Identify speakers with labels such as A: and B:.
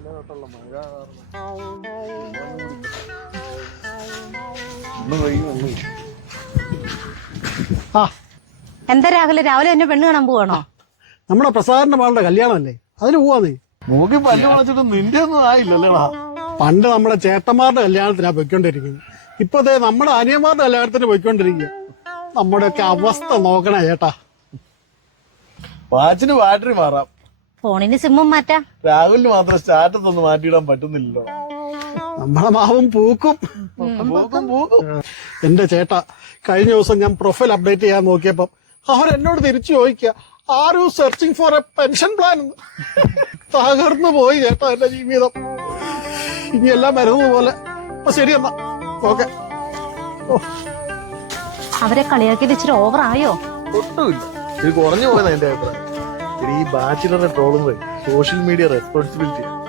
A: എന്താ രാവിലെ തന്നെ പെണ്ണ് കാണാൻ പോവാണോ?
B: നമ്മുടെ പ്രസാദന്റെ മകളുടെ കല്യാണമല്ലേ, അതിന് പോവാന്നേ.
C: മൂക്കി പല്ല് വളച്ചിട്ട് നിന്റെ ഒന്നും ആയില്ലല്ലേടാ.
B: പണ്ട് നമ്മുടെ ചേട്ടന്മാരുടെ കല്യാണത്തിനാ പൊയ്ക്കൊണ്ടിരിക്കുന്നത്, ഇപ്പതേ നമ്മുടെ അനിയന്മാരുടെ കല്യാണത്തിന് പൊയ്ക്കൊണ്ടിരിക്കുക. നമ്മുടെയൊക്കെ അവസ്ഥ നോക്കണേ ചേട്ടാ.
C: വാച്ചിന് ബാറ്ററി മാറാം,
A: ഫോണിന് സിമ്മും മാറ്റാം.
C: രാഹുലിന് മാത്രം സ്റ്റാറ്റസ് ഒന്നും മാറ്റിയിടാൻ പറ്റുന്നില്ലല്ലോ.
B: നമ്മളെ മാവും പൂക്കും. എന്റെ ചേട്ടാ, കഴിഞ്ഞ ദിവസം ഞാൻ പ്രൊഫൈൽ അപ്ഡേറ്റ് ചെയ്യാൻ നോക്കിയപ്പോ അവരെന്നോട് തിരിച്ചു ചോദിക്കുക, are you searching for a pension plan? തകർന്നു പോയി ചേട്ടാ എന്റെ ജീവിതം. ഇനി എല്ലാം വരുന്നത് പോലെ. അപ്പൊ ശരി എന്നാ, ഓക്കെ.
A: അവരെ കളിയാക്കിയത് ഇച്ചിരി ഓവർ ആയോ?
C: ഒട്ടുമില്ല, ഇത് കുറഞ്ഞു പോയത് എന്റെ അഭിപ്രായം. ഈ ബാച്ചിലറെ ട്രോളുന്നത് സോഷ്യൽ മീഡിയ റെസ്പോൺസിബിലിറ്റി.